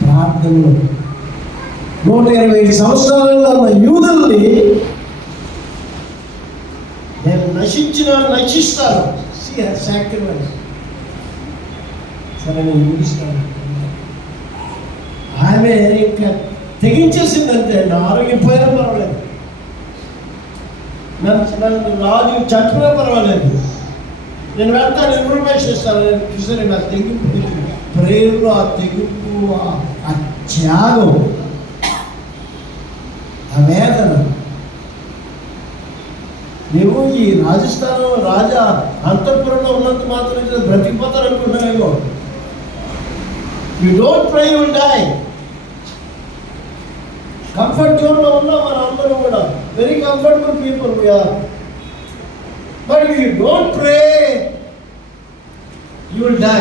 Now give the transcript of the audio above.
ప్రార్థనలో 125 సంవత్సరాలలో ఉన్న యూదుల్ని నేను నశిస్తాను. సాక్రిఫైస్. సరే నేను ముగిస్తాను. ఆమె ఇంకా తెగించేసిందంటే నా ఆరోగ్యం పోయినా పర్వాలేదు, నన్ను రాజు చచ్చిపోయినా పర్వాలేదు, నేను వెళ్తాను, ఇన్ఫర్మేషన్ ఇస్తాను. నేను చూసాను నా తెగింపు, ప్రేమలో ఆ తెగింపు, ఆ త్యాగం, ఆ వేదన. నువ్వు ఈ రాజస్థాన్ రాజా అంతఃపురంలో ఉన్నంత మాత్రం బ్రతికిపోతారు అనుకుంటున్నావేమో. You don't pray, you will die. Comfort జోన్లో ఉన్నాం మన అందరం కూడా, very comfortable people we are. But you don't pray, you will die.